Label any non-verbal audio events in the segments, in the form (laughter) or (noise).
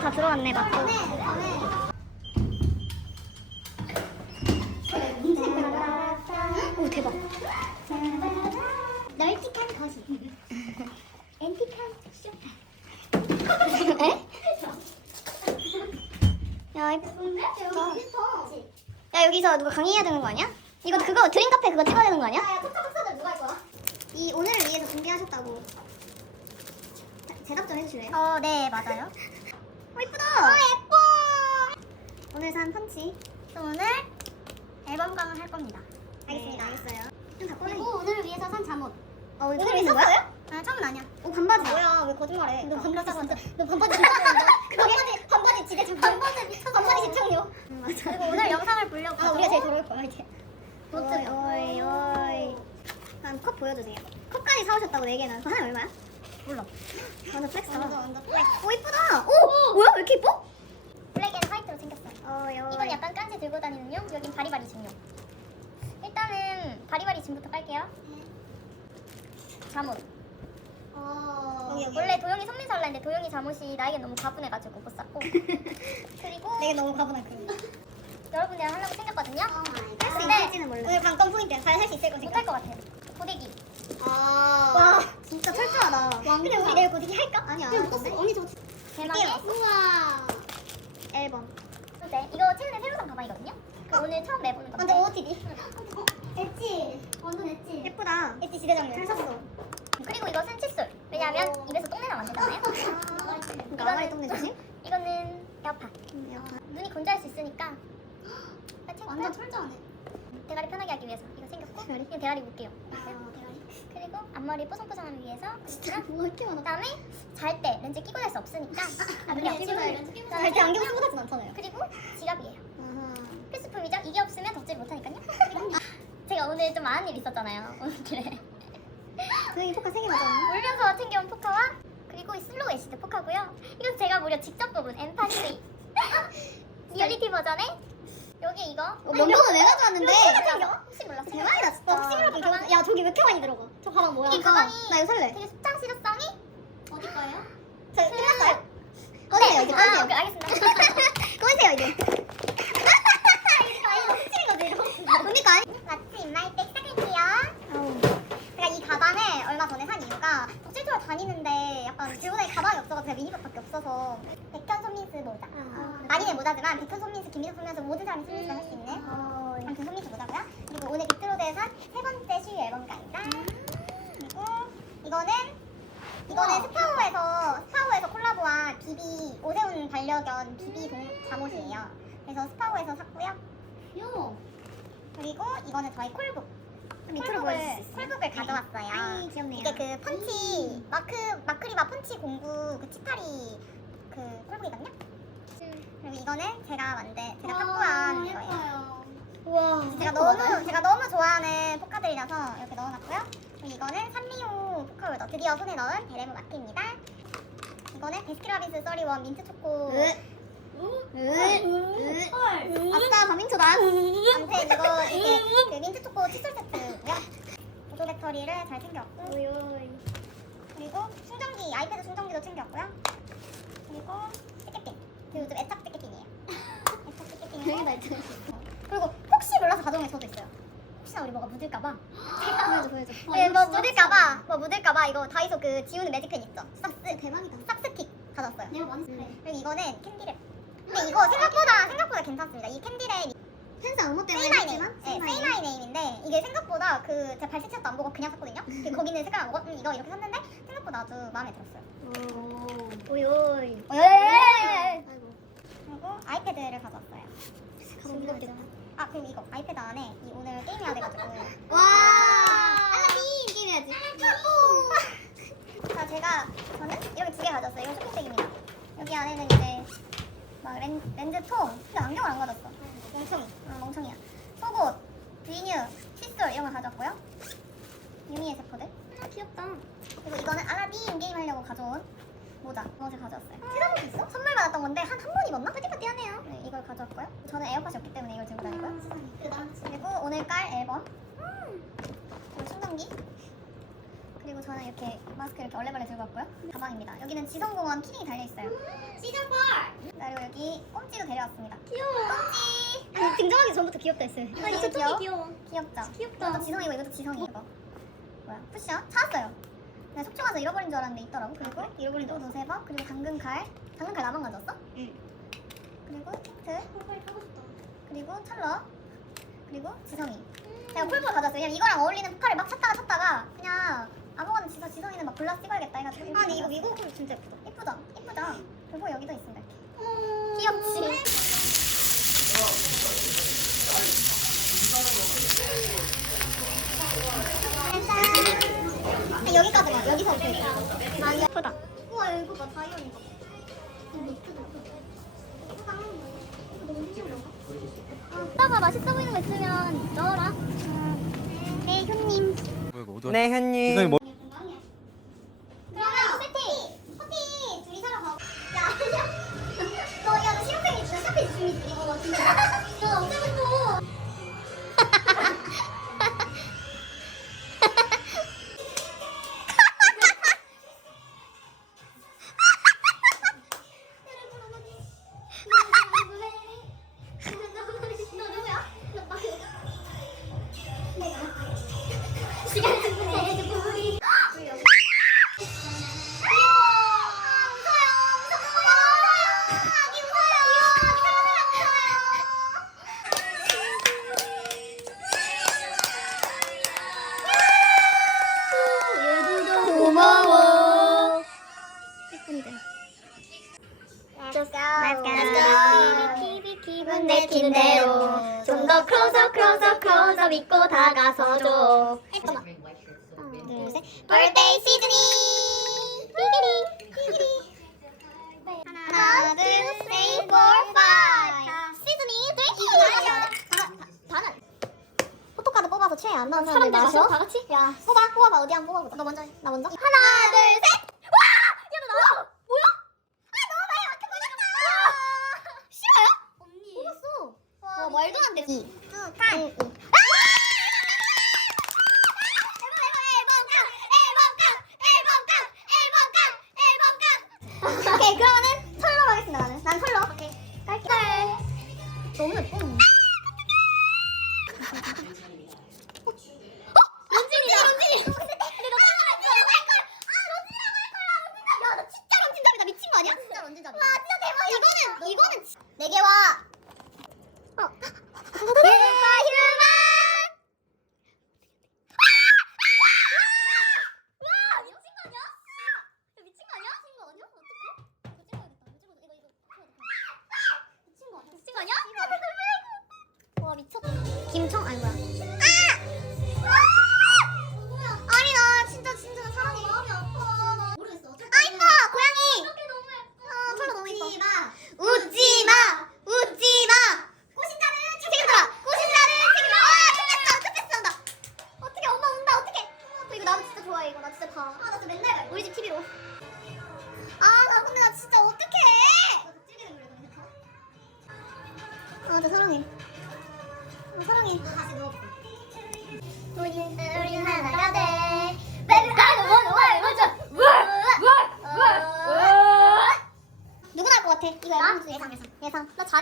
다 들어왔네 맞고. 오 대박. 널찍한 거실. (laughs) 앤틱한 쇼파. 에? 야, 이- 야 여기서 누가 강의해야 되는 거 아니야? 이거 그거 드림 카페 그거 찍어야 되는 거 아니야? 야, 포카 박사들 누가 할 거야? 이 오늘을 위해서 준비하셨다고. 자, 대답 좀 해주실래요? 어, 네 맞아요. 어, 예쁘다. 어, 예뻐. 오늘 산 펀치. 또 오늘 앨범 강을 할 겁니다. 알겠습니다. 알겠어요. 좀다 그리고 꺼내. 오늘을 위해서 산 잠옷. 어, 오늘 오늘 있는 거야? 아 처음은 아니야. 오 반바지. 뭐야 왜 거짓말해? 너 반바지 진짜. 너 반바지 진짜. (laughs) 반바지 반바지 지대 좀 반바지 미쳤어. 반바지 시청료. 응, 맞아. 그리고 오늘 영상을 보려고. 아, 우리가 제일 저럴 거야 이제. 노트. 어이, 어이. 그럼 컵 보여주세요. 컵까지 사오셨다고 네 개나. 하나 얼마야? 몰라. 완전 플렉스다. 완전, 완전 플렉스. 오 이쁘다. 오 뭐야 왜 이렇게 이뻐? 블랙 앤 화이트로 생겼어요. 어 여. 이건 약간 깐지 들고 다니는 용, 여긴 바리바리 짐용. 일단은 바리바리 짐부터 깔게요. 잠옷. 어. 여기 여기. 원래 도영이 선민 살라 했는데 도영이 잠옷이 나에게 너무 가분해가지고 못 샀고. (laughs) 그리고 내게 너무 가분할 거예요. (laughs) 여러분이랑 하려고 생겼거든요. 할 수 있을지는 몰라. 오늘 관건 포인트 잘할 수 있을 못할 것 같아요. 고데기. 아. 와 진짜 철저하다. 근데 우리 내일 고데기 할까? 아니야. 그냥 묻었어. 언니 저. 대망의 우와. 앨범. 네, 이거 최근에 새로 산 가방이거든요. 그 오늘 처음 매보는 건데. 완전 OOTD. 엣지. 완전 엣지. 예쁘다. 엣지 지대장면. 잘 샀어. 그리고 이것은 칫솔. 왜냐하면 오. 입에서 똥내 나면 안 되잖아요. 아가리 똥내 조심. 이거는 에어팟. 눈이 건조할 수 있으니까. 완전 철저하네. 대가리 편하게 하기 위해서 이거 생겼고 대가리? 이거 대가리 묶게요. 아, 대가리. 그리고 앞머리 뽀송뽀송하기 위해서 진짜 뭐 이렇게 많아. 그다음에 잘 때 렌즈 끼고 잘 수 없으니까 아, 그냥 끼고 자요. 렌즈 끼고 잘때 안경 쓰고 가진 않잖아요. 그리고 지갑이에요. 필수품이죠. 이게 없으면 덕질 못하니까요. (laughs) 제가 오늘 좀 많은 일 있었잖아요. 오늘 길에 도영이 포카 3개 맞았네. (laughs) 울면서 챙겨온 포카와 그리고 이 슬로우 애시드 포카고요. 이건 제가 무려 직접 뽑은 엠파3 (laughs) 리얼리티 버전에 여기 이거 어, 명분은 내가. 챙겨? 혹시 몰랐어요? 대박이다 진짜. 어, 혹시 이 가방- 야 저기 왜 이렇게 많이 들어가? 저 가방 뭐야? 이 가방이- 나 이거 살래. 되게 수장 실효성이 어디 거예요? 저 끝났어요? 네. (laughs) 꺼내세요 이제 아, 꺼내세요. 오케이, 알겠습니다. 꺼내세요 이제. 이거 훔치는 거지 이거. 언니 거 아니? 마치 인마이백 시작할게요. 아우. 제가 이 가방을 얼마 전에 산 이유가 덕질투어 다니는데 약간 들고 다닐 가방이 없어서 제가 미니백밖에 없어서 백현 손민스 모자. 아. 많이는 손민스 김민수 손민수 모든 사람이 쓸수 할수 있는 어. 아무튼 손민수 모자고요. 그리고 오늘 빅트로드에 산세 번째 슈 앨범가입니다. 그리고 이거는 이거는. 스파오에서 스파오에서 콜라보한 비비 오세훈 반려견 비비 동 잠옷이에요. 그래서 스파오에서 샀고요. 요. 그리고 이거는 저희 콜북. 밑으로 콜북을, 보여줄 수 있어요? 콜북을 가져왔어요. 아이, 귀엽네요. 이게 그 펀치 마크 마크리바 펀치 공구 그 치타리 그 콜북이거든요. 그리고 이거는 제가 만든 제가 탁구한 거예요. 우와. 제가 너무 제가 너무 좋아하는 포카들이라서 이렇게 넣어놨고요. 그리고 이거는 산리오 포카홀더 드디어 손에 넣은 베레모 마크입니다. 이거는 베스킨라빈스 써리원 민트 초코. 아싸 가민초다. 아무튼 이거 이게 그 민트 초코 칫솔 세트고요. 보조 배터리를 잘 챙겼고 그리고 충전기 아이패드 충전기도 챙겼고요. 그리고. 그 요즘 애착 티켓팅이에요. 애착 그리고 혹시 몰라서 가져온 게 저도 있어요. 혹시나 우리 뭐가 묻을까봐. 보여줘 보여줘. 네, 뭐 묻을까봐, 뭐 묻을까봐 이거 다이소 그 지우는 매직펜 있죠? 싹스, 대박이다. 싹스틱 가져왔어요. 내가 많이 쓰네. 그리고 이거는 캔디랩. 근데 이거 생각보다 생각보다 괜찮습니다. 이 캔디랩 펜스 안무 때문에 세이마이 네임, 했지만 네, 세이마이 네임인데 이게 생각보다 그 제가 발색체도 안 보고 그냥 샀거든요. 그 거기 있는 색깔 안 보고 음, 이거 이렇게 샀는데 생각보다 아주 마음에 들었어요. 오. 오요이. 아이고. 그리고 아이패드를 무겁겠다. 아 그리고 이거 아이패드 안에 이 오늘 게임해야 돼가지고 와. 알라딘 게임 해야지. 자 제가 저는 여기 두개 가졌어요. 이거 쇼핑백입니다. 여기 안에는 이제 막 렌, 렌즈 통 근데 안경을 안 가졌어. 멍청이. 아 멍청이야. 속옷, 비뉴, 칫솔 이런 걸 가졌고요. 유미의 세포들. 아, 귀엽다. 그리고 이거는 알라딘 게임 하려고 가져온 모자. 제가 가져왔어요. 수 있어? 선물 받았던 건데 한 한 번 입었나? 파티파티하네요. 네, 이걸 가져왔고요. 저는 에어팟이 없기 때문에 이걸 들고 다니고요. 그리고 오늘 깔 앨범. 그리고 충전기. 그리고 저는 이렇게 마스크 이렇게 얼레벌레 들고 왔고요. 가방입니다. 여기는 지성공원 키링이 달려 있어요. 시즌 4. 그리고 여기 꽁찌도 데려왔습니다. 귀여워. 아니, 등장하기 전부터 귀엽다 했어요. 이거? 귀여워. 귀엽죠? 귀엽다. 이것도 지성이고 이것도 지성이 이거. 뭐야? 쿠션 찾았어요. 내가 속초 가서 잃어버린 줄 알았는데 있더라고. 그리고 잃어버린 또 노세범 그리고 당근칼. 당근칼 나만 가져왔어? 응. 그리고 틴트 빨리 타고 싶다. 그리고 찰러 그리고 지성이. 제가 풀볼 가져왔어요. 왜냐면 이거랑 어울리는 포카를 막 찾다가 찾다가 그냥 아무거나 지성 지성이는 막 골라 찍어야겠다 해가지고. 아, 근데 이거 미국 컬 진짜 예쁘다. 예쁘죠? 예쁘죠? 그리고 여기도 있습니다. 이렇게. 음. 귀엽지? 아, 여기까지만 여기서부터 이렇게. 많이 예쁘다. 우와, 이거 봐. 다이언 이거. 이거 예쁘다. 오빠가 맛있어 보이는 거 있으면 넣어라. 네, 형님. 네, 현님. 그러면 세팅! 커피 둘이 사러 가고. 야, 아니야. (laughs) 너, 야, 너 실업생이 진짜 샵에 주미 이거 진짜. 야, 다가서 줘. 하나 둘 셋. birthday 시즈니 삐기리 삐기리 하나 둘 셋 four five 시즈니 드링킹 다는 포토카드 뽑아서 최애 안 나온 사람들 사람들 마셔? 다 같이? 야 뽑아 뽑아봐. 어디 한 번 뽑아보자. 너 먼저 해. 나 먼저? 하나 둘셋. 와! 야너 나와? 뭐야? 아너 진짜 런쥔잡이 와 진짜 대박이야. 이거는 이거는 지- 내게 와. 어. (laughs)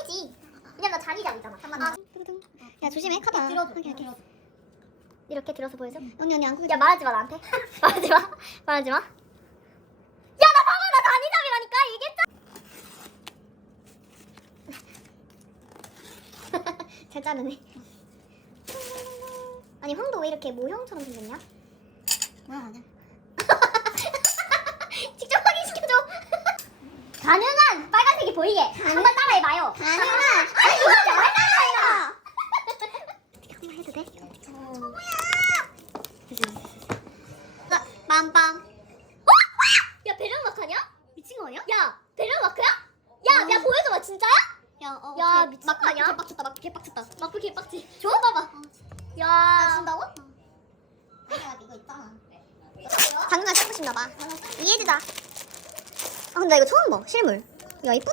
잔이지. 왜냐면 나 잔이잡이잖아. 잠깐만. 아, 두둥. 야 조심해. 카드 들어줘. 이렇게 이렇게 이렇게 들어서 보여줘? 언니 언니 안고 야 말하지 마 나한테. (laughs) 말하지 마. 말하지 마 야 나 봐봐. 나 잔이잡이라니까. 얘기했잖아 (laughs) 잘 자르네. 아니 황도 왜 이렇게 모형처럼 생겼냐? 뭐야 아니야? (laughs) 직접 확인시켜줘. 가능한 빨간색이 보이게 한번 따라해봐요 가능한. 아니 이거 왜 따라해요 한번 해도 돼? 나 빰빰. 야 배려 마크냐? 미친 거 아니야? 야 배려 마크야? 야, 야 보여줘봐 진짜야? 야, 어, 야, 개- 미친 막거 아니야? 개빡쳤다. 막 개빡쳤다. 마크 개빡치 줘? 봐봐 야, 야 준다고? 아니야, 이거 있잖아. 당근을 찾고 싶나봐 이해해주자 아 근데 나 이거 처음 봐 실물 야 이쁘다.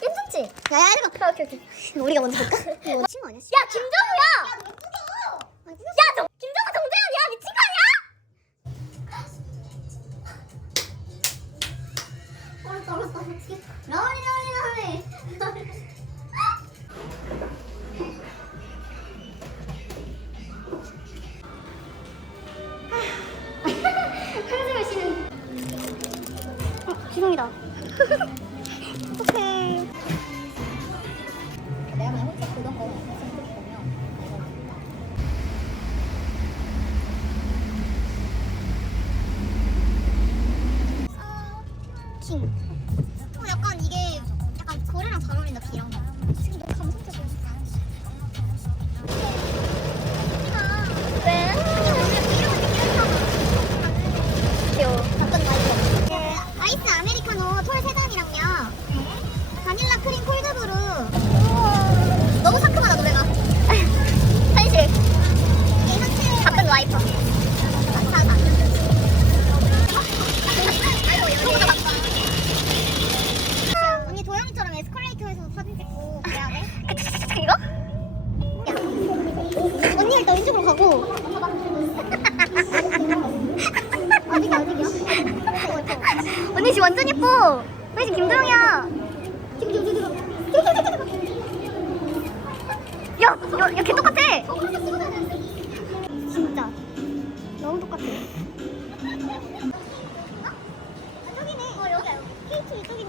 괜찮지? 야야 이거. 아, 오케이 오케이. 우리가 먼저 볼까? 이거 친구 아니야? 야 김정우야. 야 저 김정우 정재현이야 미친 거 아니야? 떨어 떨어 떨어. 라온이 라온이 라온이. 킹. 어, 약간 이게 약간 거래랑 잘 어울린다 비랑. 완전 예뻐. 언니 지금 김도영이야. 야, 야, 야, 걔 똑같아. 진짜 너무 똑같아. 어 여기야 여기. 이쪽이.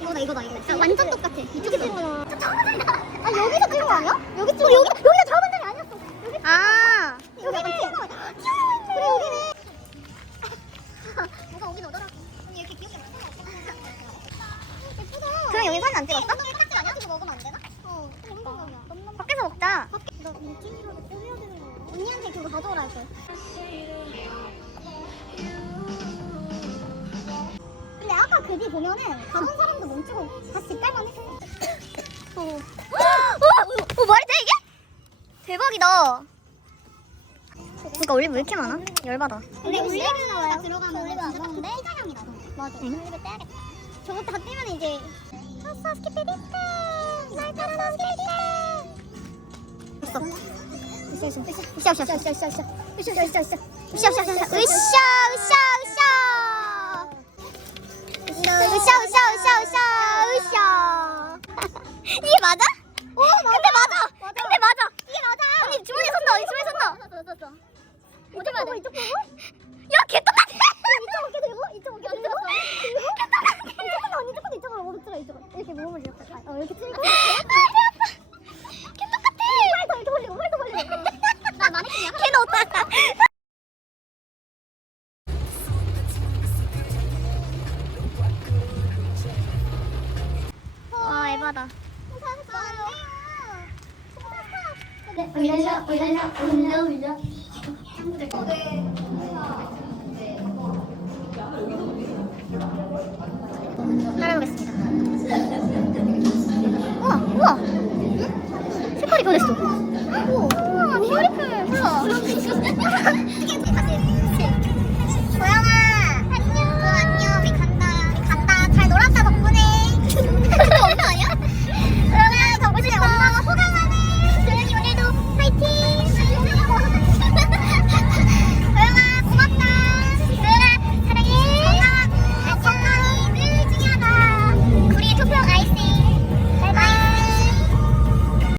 이거다 이거다 이거. 진짜 완전 똑같아. 찍구나. 아 여기서 찍은 거 아니야? 여기 찍어. 여기 여기가 좌반전이 아니었어. 여기 아 대박이다. 그러니까 올리브 왜 이렇게 많아? 열받아. 근데 올리브가 들어가면 올리브 안 먹는데 피자향이 나도. 맞아. 올리브 떼야겠다. 저거 다 떼면 이제 쳤어 스키피디스 날카로운 스키피디스 됐어. 으쌰 으쌰 으쌰 으쌰 으쌰 으쌰 으쌰 으쌰 으쌰 으쌰 으쌰 으쌰 으쌰 으쌰 으쌰 으쌰 으쌰 으쌰 으쌰 이게 맞아? 들어가라. 올려줘, 올려줘, 올려, 올려. 따라오겠습니다. 우와, 우와.